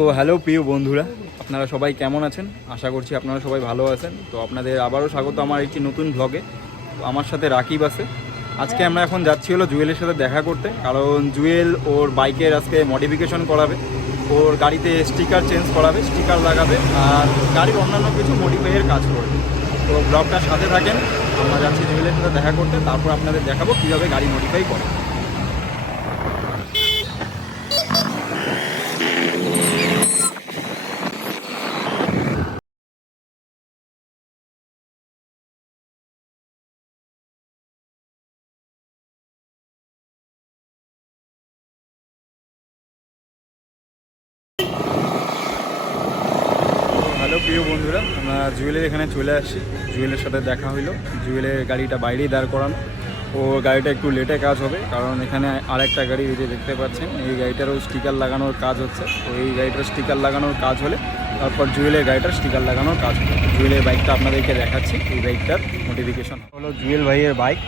So hello প্রিয় বন্ধুরা, আপনারা সবাই কেমন আছেন? আশা করছি আপনারা সবাই ভালো আছেন। তো আপনাদের আবারও স্বাগত আমার একটি নতুন ব্লগে। তো আমার সাথে রাকিব আছে। আজকে আমরা এখন যাচ্ছি হলো জুয়েলের সাথে দেখা করতে, কারণ জুয়েল ওর বাইকের আজকে মডিফিকেশন করাবে, ওর গাড়িতে স্টিকার চেঞ্জ করাবে, স্টিকার লাগাবে আর গাড়ির অন্যান্য কিছু মডিফাইয়ের কাজ করবে। তো ব্লগটার সাথে থাকেন, আমরা যাচ্ছি জুয়েলের সাথে দেখা করতে, তারপর আপনাদের দেখাবো কীভাবে গাড়ি মডিফাই করে। হ্যালো প্রিয় বন্ধুরা, আমরা জুয়েলের এখানে চলে আসছি। জুয়েলের সাথে দেখা হইলো। জুয়েলের গাড়িটা বাইরেই দাঁড় করানো। ও গাড়িটা একটু লেটে কাজ হবে, কারণ এখানে আরেকটা গাড়ি এই যে দেখতে পাচ্ছেন, এই গাড়িটারও স্টিকার লাগানোর কাজ হচ্ছে। তো এই গাড়িটার স্টিকার লাগানোর কাজ হলে তারপর জুয়েলের গাড়িটার স্টিকার লাগানোর কাজ হবে। জুয়েলের বাইকটা আপনাদেরকে দেখাচ্ছি। এই বাইকটার মডিফিকেশন হলো জুয়েল ভাইয়ের বাইক।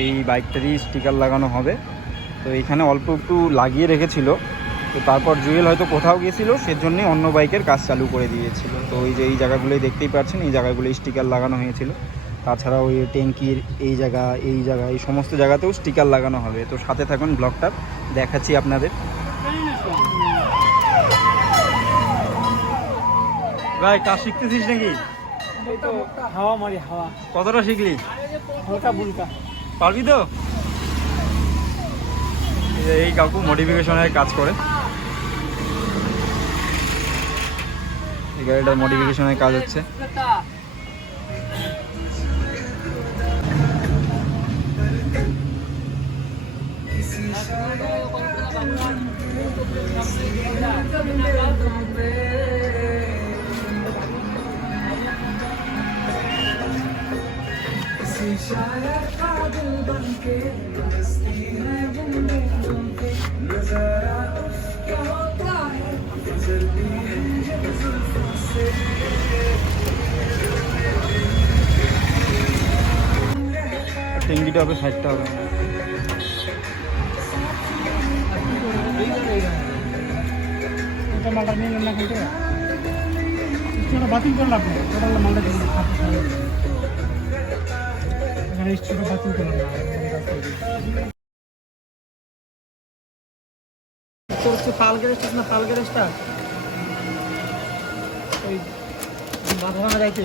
এই বাইকটারই স্টিকার লাগানো হবে। তো এইখানে অল্প একটু লাগিয়ে রেখেছিল, তো তারপর জুয়েল হয়তো কোথাও গিয়েছিলো, সেজন্যই অন্য বাইকের কাজ চালু করে দিয়েছিল। তো ওই যে এই জায়গাগুলোই দেখতেই পাচ্ছেন, এই জায়গাগুলো স্টিকার লাগানো হয়েছিল। তাছাড়া ওই ট্যাঙ্কির এই জায়গা এই সমস্ত জায়গাতেও স্টিকার লাগানো হবে। তো সাথে থাকুন, ব্লগটা দেখাচ্ছি আপনাদের। ভাই কাজ শিখতেছিস নাকি? হাওয়া মারি হাওয়া কতটা শিখলি? হালকা বুলকা পারবি তো? এই কাকু মডিফিকেশনের কাজ করে, এই গাড়িটার মডিফিকেশনের কাজ হচ্ছে। ট্যাঙ্কিটা হবে, সাইডটা হবে। মালটা নিয়ে না খেতে বাতিল করলাম, টোটাল মালটা এখানে স্টোরটা বাতিল করলাম না। তোর হচ্ছে পাল গ্যারেজটা না, পাল গ্যারেজটা ওই মাথা ভাঙা যাইতে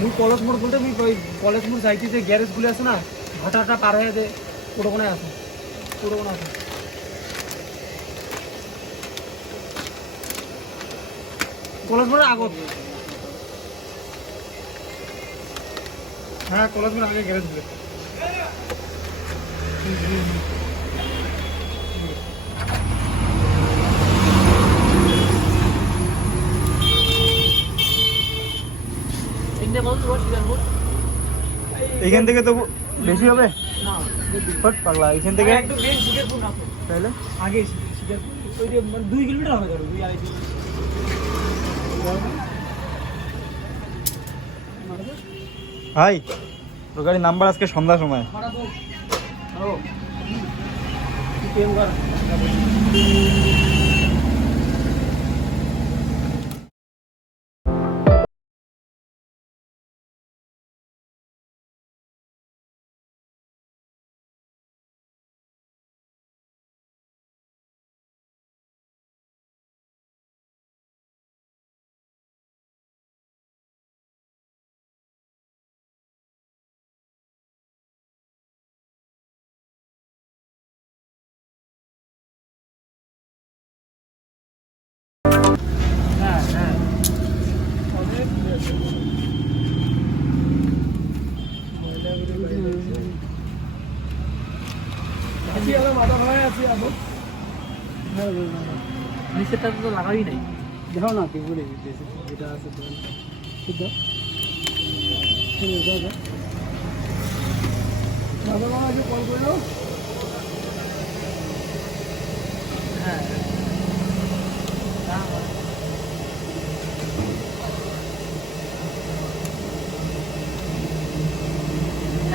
মূল কলেজ মোড় বলতে ওই কলেজ মোড় যাইতে যে গ্যারেজগুলো আছে না, ভাটাটা পার হয়ে যে পুরো কোনায় আছে, পুরো কোনা আছে। কলেজ মোড়ের আগত, হ্যাঁ কলেজ মোড় আগে গ্যারেজগুলো। এখান থেকে তো বেশি হবে না পাগলা, এখান থেকে একটু মেন শিকারপুর না, তাহলে আগে শিকারপুর ওই যে 2 কিলোমিটার হবে, ধরো 2-2.5 ভাই তোর গাড়ির নাম্বার আজকে সন্ধ্যার সময়। হ্যাঁ হ্যাঁ মাথা ভাঙায় আছি আবার। নিচেরটা তো লাগাই নাই, দেখো না কি বলে যেটা আছে দাদা মামাকে কল করলো। হ্যাঁ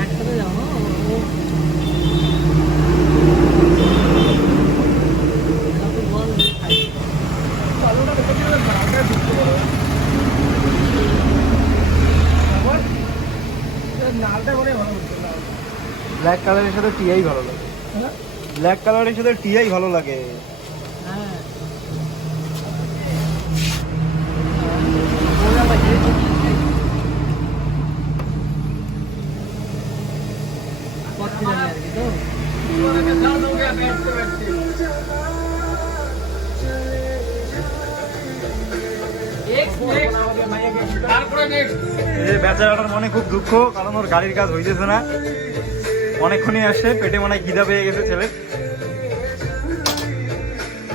একসাথে যাও না। ব্ল্যাক কালারের সাথে টিআই ভালো লাগে, হ্যাঁ ব্ল্যাক কালারের সাথে টিআই ভালো লাগে। হ্যাঁ আর কি তো এই বেচারাটার মনে খুব দুঃখ, কারণ ওর গাড়ির কাজ হইতেছে না, অনেকক্ষণই আসছে, পেটে মনে হয় খিদা পেয়ে গেছে ছেলে।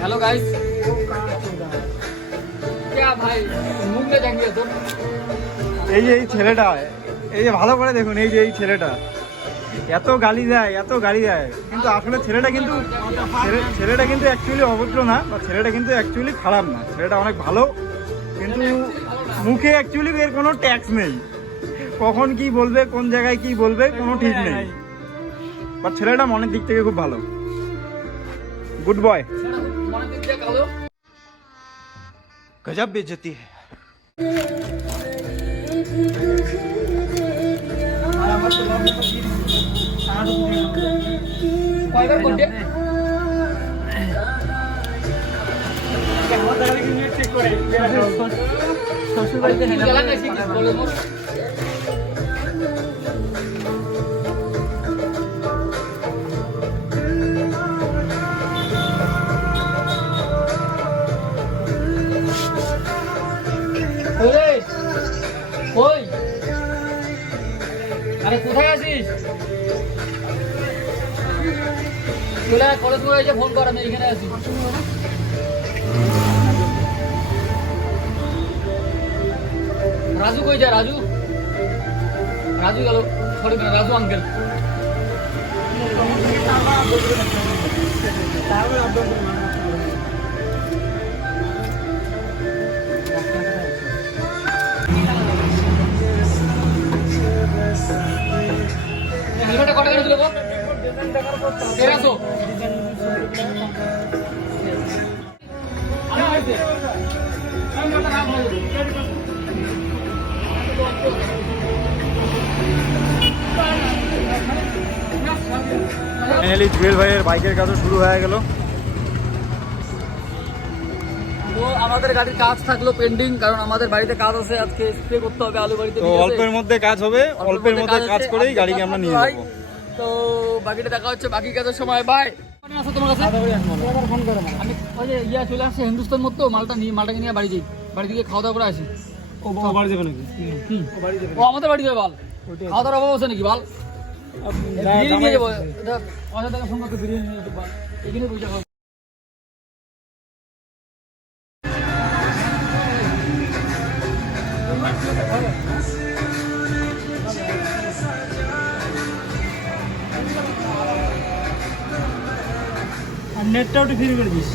हेलो गाइस क्या भाई मुंह में जाएंगे तो এই যে এই ছেলেটা, এই যে ভালো করে দেখুন, এই যে এই ছেলেটা এত গালি দেয়, এত গালি দেয়, কিন্তু আসলে ছেলেটা কিন্তু ছেলেটা কিন্তু অ্যাকচুয়ালি অভদ্র না, বা ছেলেটা কিন্তু অ্যাকচুয়ালি খারাপ না, ছেলেটা অনেক ভালো, কিন্তু মুখে অ্যাকচুয়ালি এর কোনো ট্যাক্স নেই, কখন কি বলবে, কোন জায়গায় কি বলবে কোনো ঠিক নেই, বাট ছেলেটা মনের দিক থেকে খুব ভালো, গুড বয়। गजब बेइज्जती है। শ্বশুর বাড়িতে ওই আরে কোথায় আছিস? চলে আয়, কলেজ মোড়ে এসে ফোন কর, আমি এখানে আছি। রাজু কই যা? রাজু রাজু গেল, সরি রাজু আঙ্কেল। হেলমেটে কত টাকা দিল গো? 1300। ফাইনালি জুয়েল ভাইয়ের বাইকের কাজও শুরু হয়ে গেল। তো আমাদের গাড়ির কাজ থাকলো পেন্ডিং, কারণ আমাদের বাড়িতে কাজ আছে, আজকে স্প্রে করতে হবে আলু বাড়িতে। তো অল্পের মধ্যে কাজ হবে, অল্পের মধ্যে কাজ করেই গাড়িকে আমরা নিয়ে যাবো। তো বাকিটা দেখা হচ্ছে বাকি কাজের সময়। বাই। আছে তোমার কাছে? আমি ওই যে ইয়া চলে আসছে হিন্দুস্তান মতো, মালটাকে নিয়ে বাড়ি যাই, বাড়ি থেকে খাওয়া দাওয়া করে আসি। ও বাড়ি যাবে নাকি? ও আমাদের বাড়ি যাবে বাল, খাওয়া দাওয়ার অভাব আছে নাকি বাল? বিরিয়ানি নিয়ে যাবো, অনেক টাকা ফোন করতে বিরিয়ানি নিয়ে যাবো বাল, এখানে পয়সা খাবো। আর নেটটাও একটু ফ্রি করে দিস।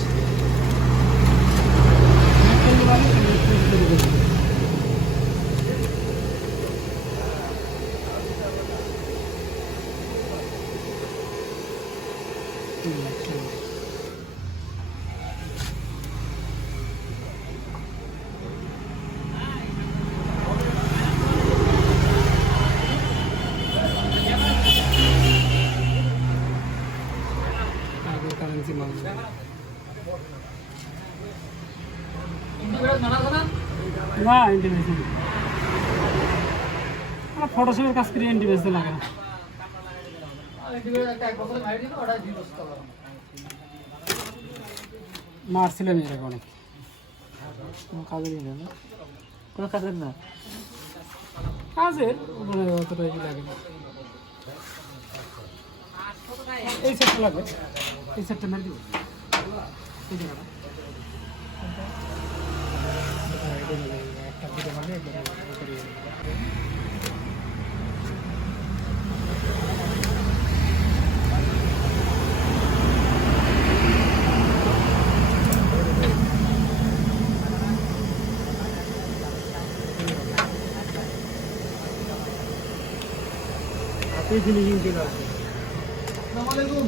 না ইন্টিমেশন ফটোশপের কাজ করে ইন্টিমেশন লাগে না। মারছিলাম এরকম অনেক, কোনো কাজেরই না, কোনো কাজের না, কাজের অতটা লাগে না। এই সেটটা লাগবে, এই সেটটা মেরে দিব। হাতে ফিনিশিং চলে আসে। আসসালামু আলাইকুম।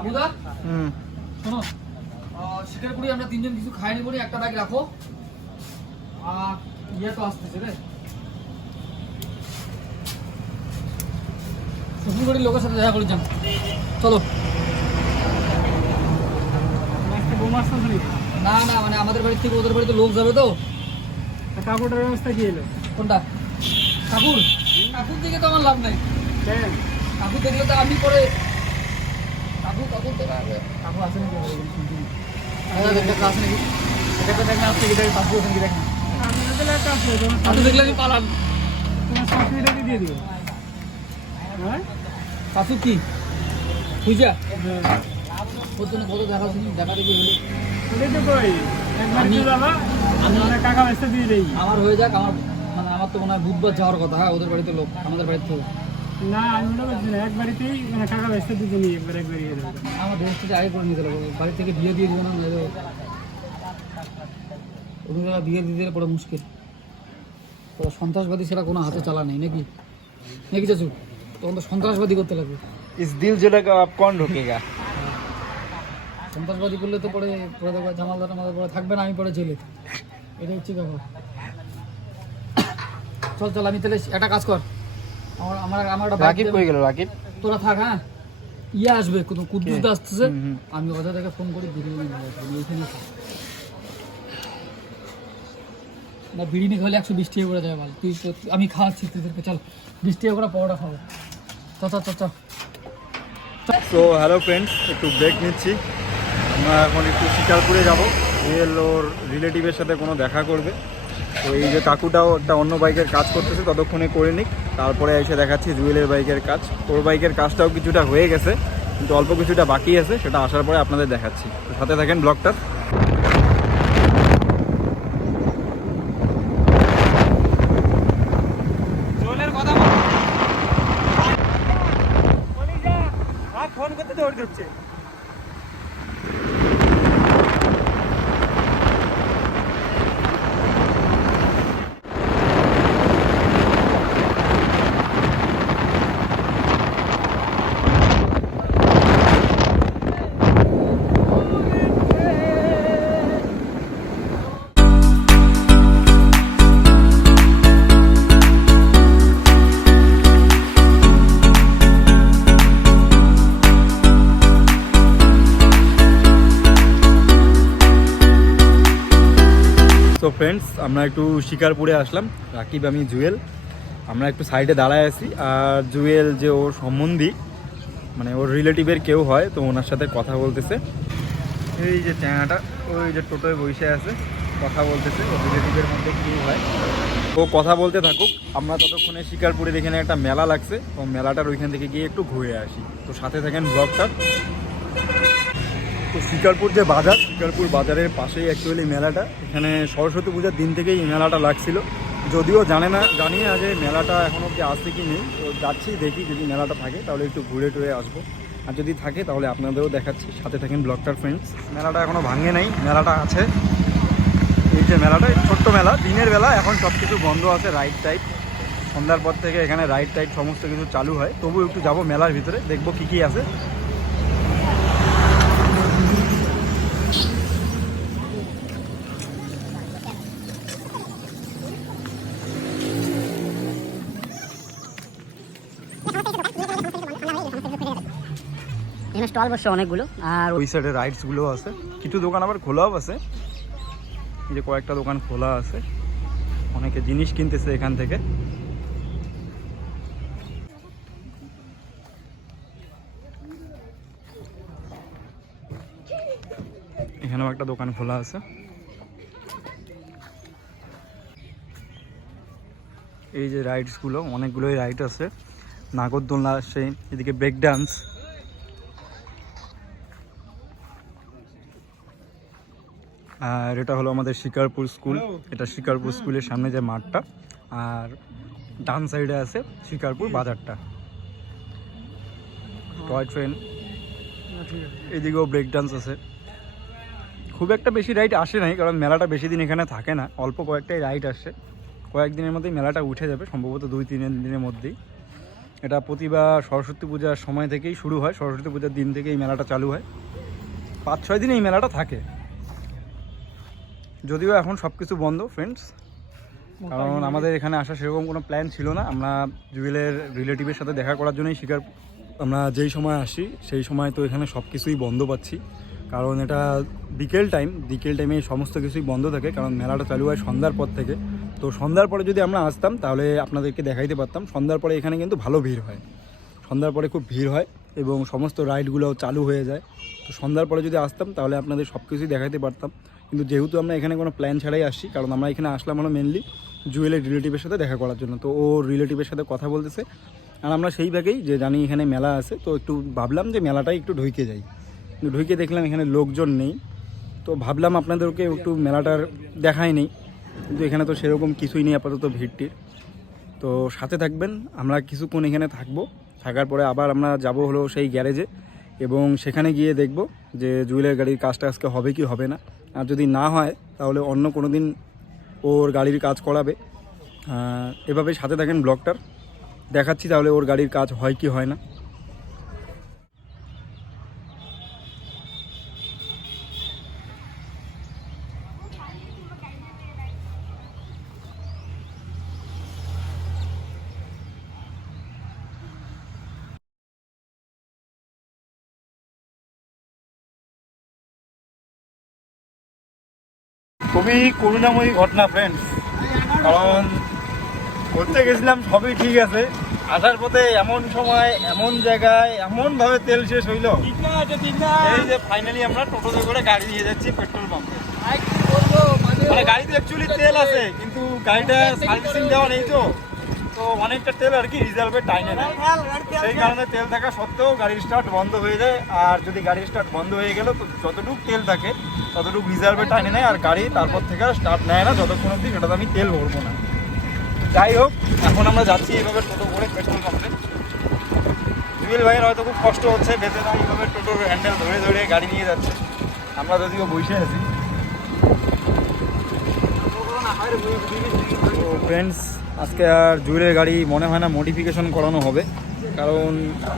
আবুদা শোনো, শিকারপুরি আমরা তিনজন কিছু খাইনি বলে একটা ব্যাগ রাখো। আর ইয়ে তো আসতেছে রে, শ্বশুরবাড়ির লোকের সাথে দেখা করে যান। চলো। না না, মানে আমাদের বাড়ি থেকে ওদের বাড়িতে লোক যাবে তো। কাপড়ের ব্যবস্থা কি এলো? কোনটা? ঠাকুর? ঠাকুর দিকে তো আমার লাভ নাই। ঠাকুর দেখলে তো আমি পরে ঠাকুর ঠাকুর তো ঠাকুর আছে নাকি? আছে নাকি? এটা তো দেখেন আপনি কি ঠাকুর আছে নাকি দেখেন? আমি দেখলে আমি পালাম। তোমার শাশুড়িটাকে দিয়ে দিও। হ্যাঁ শাশু কি পূজা ওর জন্য কত দেখা শুনি দেখা দেখি হলো। ওটাই তো কই, একবার দিয়ে যাবা, আমি অনেক টাকা ব্যস্ত দিয়ে দেই। আমার হয়ে যাক, আমার মানে আমার তো মনে হয় বুধবার যাওয়ার কথা। হ্যাঁ, ওদের বাড়িতে লোক, আমাদের বাড়িতে তো না, আমি মনে করছি না, একবারিতেই মানে টাকা ব্যস্ত দুজনই একবার দিয়ে দেবো। আমার দেশ থেকে আগে করে নিতে লাগবে। বাড়ি থেকে বিয়ে দিয়ে দেবো না, ওদের বিয়ে দিয়ে দিলে পরে মুশকিল। ওরা সন্ত্রাসবাদী সেটা কোনো হাতে চালা নেই নাকি নাকি চাচু? তখন তো সন্ত্রাসবাদী করতে লাগবে। इस दिल जो लगा आप कौन रोकेगा? সন্ত্রাসবাদী করলে তো পরে পরে দেখো জামালদার আমাদের পরে থাকবে না, আমি পরে জেলে। এটা হচ্ছে ব্যাপার। চল চল, আমি তাহলে একটা কাজ কর, আমার আমার আমার একটা রাকিব কই গেল? রাকিব তোরা থাক। হ্যাঁ, ইয়ে আসবে, কোনো কুদ্দুস আসতেছে। আমি ওদের থেকে ফোন করে বিরিয়ানি এইখানে না, বিরিয়ানি খাওয়ালে 120 টাকা করে দেয় মাল। তুই আমি খাওয়াচ্ছি তোদেরকে। চল 20 টাকা করে পরোটা খাবো। চ চ চ চ। সো হ্যালো ফ্রেন্ডস, একটু ব্রেক নিচ্ছি। আমরা এখন একটু শিকারপুরে যাবো। জুয়েল ওর রিলেটিভের সাথে কোনো দেখা করবে। তো এই যে কাকুটাও একটা অন্য বাইকের কাজ করতেছে, ততক্ষণে করে নিক, তারপরে এসে দেখাচ্ছি জুয়েলের বাইকের কাজ। ওর বাইকের কাজটাও কিছুটা হয়ে গেছে, কিন্তু অল্প কিছুটা বাকি আছে, সেটা আসার পরে আপনাদের দেখাচ্ছি। তো সাথে থাকেন ব্লগটার। ফোন করতে দৌড় দিচ্ছে। তো ফ্রেন্ডস, আমরা একটু শিকারপুরে আসলাম, রাকিব আমি জুয়েল। আমরা একটু সাইডে দাঁড়ায় আছি। আর জুয়েল যে ওর সম্বন্ধী, মানে ওর রিলেটিভের কেউ হয়, তো ওনার সাথে কথা বলতেছে। এই যে চ্যাংড়াটা ওই যে টোটোয় বসে আছে, কথা বলতেছে ওর রিলেটিভের মধ্যে কেউ হয়। ও কথা বলতে থাকুক, আমরা ততক্ষণে শিকারপুরের এখানে একটা মেলা লাগছে, তো মেলাটার ওইখান থেকে গিয়ে একটু ঘুরে আসি। তো সাথে থাকেন ব্লগটা। তো শিকারপুর যে বাজার, শিকারপুর বাজারের পাশেই অ্যাকচুয়ালি মেলাটা। এখানে সরস্বতী পূজার দিন থেকেই এই মেলাটা লাগছিল, যদিও জানি না যে মেলাটা এখন অবধি আসছে কি নেই। তো যাচ্ছি, দেখি যদি মেলাটা থাকে তাহলে একটু ঘুরে টুরে আসবো, আর যদি থাকে তাহলে আপনাদেরও দেখাচ্ছি। সাথে থাকেন ব্লগটার ফ্রেন্ডস। মেলাটা এখনও ভাঙে নাই, মেলাটা আছে। এই যে মেলাটা ছোট্ট মেলা, দিনের বেলা এখন সব কিছু বন্ধ আছে, রাইড টাইড। সন্ধ্যার পর থেকে এখানে রাইড টাইড সমস্ত কিছু চালু হয়। তবু একটু যাবো মেলার ভিতরে, দেখবো কী কী আছে। এখানে স্টল বসছে অনেকগুলো। আর ওই সাইডে রাইডসগুলো আছে, কিছু দোকান আবার খোলাও আছে। এই যে কয়েকটা দোকান খোলা আছে, অনেকে জিনিস কিনতেছে এখান থেকে। এখানেও একটা দোকান খোলা আছে। এই যে রাইডসগুলো, অনেকগুলোই রাইড আছে। নাগরদোলনা আছে, এদিকে ব্রেক ডান্স। আর এটা হলো আমাদের শিকারপুর স্কুল। এটা শিকারপুর স্কুলের সামনে যে মাঠটা, আর ডান সাইডে আছে শিকারপুর বাজারটা, টয় ট্রেন, এদিকেও ব্রেক ডান্স আছে। খুব একটা বেশি রাইড আসে নাই, কারণ মেলাটা বেশি দিন এখানে থাকে না, অল্প কয়েকটাই রাইড আসে। কয়েকদিনের মধ্যেই মেলাটা উঠে যাবে, সম্ভবত 2-3 দিনের মধ্যেই। এটা প্রতিবার সরস্বতী পূজার সময় থেকেই শুরু হয়, সরস্বতী পূজার দিন থেকে এই মেলাটা চালু হয়। 5-6 দিন এই মেলাটা থাকে, যদিও এখন সব কিছু বন্ধ ফ্রেন্ডস, কারণ আমাদের এখানে আসার সেরকম কোনো প্ল্যান ছিল না। আমরা জুয়েলের রিলেটিভের সাথে দেখা করার জন্যই আমরা যেই সময় আসি সেই সময় তো এখানে সব কিছুই বন্ধ পাচ্ছি, কারণ এটা বিকেল টাইমে সমস্ত কিছুই বন্ধ থাকে, কারণ মেলাটা চালু হয় সন্ধ্যার পর থেকে। তো সন্ধ্যার পরে যদি আমরা আসতাম তাহলে আপনাদেরকে দেখাইতে পারতাম। সন্ধ্যার পরে এখানে কিন্তু ভালো ভিড় হয়, সন্ধ্যার পরে খুব ভিড় হয় এবং সমস্ত রাইডগুলোও চালু হয়ে যায়। তো সন্ধ্যার পরে যদি আসতাম তাহলে আপনাদের সব কিছুই দেখাইতে পারতাম, কিন্তু যেহেতু আমরা এখানে কোনো প্ল্যান ছাড়াই আসছি, কারণ আমরা এখানে আসলাম হলো মেনলি জুয়েলের রিলেটিভের সাথে দেখা করার জন্য। তো ও রিলেটিভের সাথে কথা বলতেছে, আর আমরা সেই ভাগেই যে জানি এখানে মেলা আছে, তো একটু ভাবলাম যে মেলাটাই একটু ঢুকে যাই। কিন্তু ঢুকে দেখলাম এখানে লোকজন নেই, তো ভাবলাম আপনাদেরকে একটু মেলাটার দেখাই নেই, কিন্তু এখানে তো সেরকম কিছুই নেই আপাতত ভিড়টির। তো সাথে থাকবেন, আমরা কিছুক্ষণ এখানে থাকবো, থাকার পরে আবার আমরা যাব হলো সেই গ্যারেজে, এবং সেখানে গিয়ে দেখব যে জুয়েলের গাড়ির কাজটা আজকে হবে কি হবে না। আর যদি না হয় তাহলে অন্য কোনো দিন ওর গাড়ির কাজ করাবে। এভাবে সাথে থাকেন ব্লগটার, দেখাচ্ছি তাহলে ওর গাড়ির কাজ হয় কি হয় না। খুবই করুণাময়ী ঘটনা ফ্রেন্ডস, কারণ করতে গেছিলাম সবই ঠিক আছে, আসার পথে এমন সময় এমন জায়গায় এমনভাবে তেল শেষ হইলো, এই যে ফাইনালি আমরা টোটোতে করে গাড়ি নিয়ে যাচ্ছি পেট্রোল পাম্পে। মানে গাড়িতে অ্যাকচুয়ালি তেল আছে, কিন্তু গাড়িটা সার্ভিসিং দেওয়া নেই, তো অনেকটা তেল আর কি রিজার্ভে টাইনে নেয়, সেই কারণে তেল থাকা সত্ত্বেও গাড়ির স্টার্ট বন্ধ হয়ে যায়। আর যদি গাড়ির স্টার্ট বন্ধ হয়ে গেল তো যতটুকু তেল থাকে ততটুকু রিজার্ভে টাইনে নেয়, আর গাড়ি তারপর থেকে স্টার্ট নেয় না যতক্ষণ অবধি সেটাতে আমি তেল ভরবো না। যাই হোক, এখন আমরা যাচ্ছি এইভাবে টোটো করে পেট্রোল পাম্পে। জুয়েল ভাইয়ের হয়তো খুব কষ্ট হচ্ছে, বেঁচে না এইভাবে টোটোর হ্যান্ডেল ধরে ধরে গাড়ি নিয়ে যাচ্ছে, আমরা যদিও বসে আছি। তো ফ্রেন্ডস, আজকে আর জুয়েলের গাড়ি মনে হয় না মডিফিকেশন করানো হবে, কারণ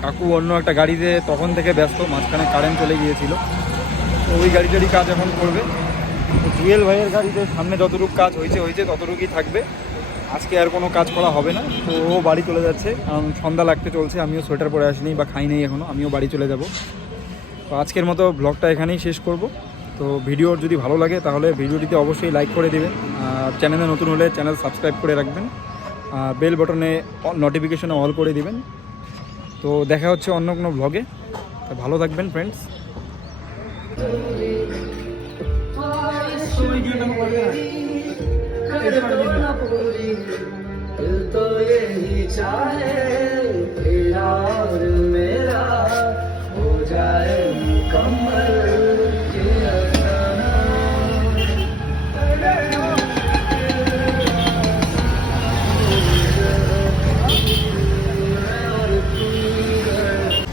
কাকু অন্য একটা গাড়িতে তখন থেকে ব্যস্ত, মাঝখানে কারেন্ট চলে গিয়েছিল, তো ওই গাড়িটারই কাজ এখন করবে। তো জুয়েল ভাইয়ের গাড়িতে সামনে যতটুকু কাজ হয়েছে ততটুকুই থাকবে, আজকে আর কোনো কাজ করা হবে না। তো ও বাড়ি চলে যাচ্ছে, কারণ সন্ধ্যা লাগতে চলছে, আমিও সোয়েটার পরে আসিনি বা খাই নেই এখনও, আমিও বাড়ি চলে যাব। তো আজকের মতো ব্লগটা এখানেই শেষ করব। তো ভিডিওর যদি ভালো লাগে তাহলে ভিডিওটিতে অবশ্যই লাইক করে দেবেন, আর চ্যানেলে নতুন হলে চ্যানেল সাবস্ক্রাইব করে রাখবেন, বেল বটনে নোটিফিকেশনে অল করে দিবেন। তো দেখা হচ্ছে অন্য কোনো ব্লগে, তো ভালো থাকবেন ফ্রেন্ডস। तो यही चाहे तेरा और मेरा हो जाए मुकम्मल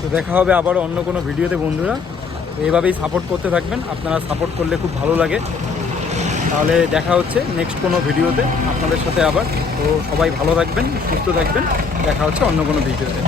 তো দেখা হবে আবার অন্য কোনো ভিডিওতে বন্ধুরা। তো এইভাবেই সাপোর্ট করতে থাকবেন, আপনারা সাপোর্ট করলে খুব ভালো লাগে। তাহলে দেখা হচ্ছে নেক্সট কোনো ভিডিওতে আপনাদের সাথে আবার। তো সবাই ভালো থাকবেন, সুস্থ থাকবেন, দেখা হচ্ছে অন্য কোনো ভিডিওতে।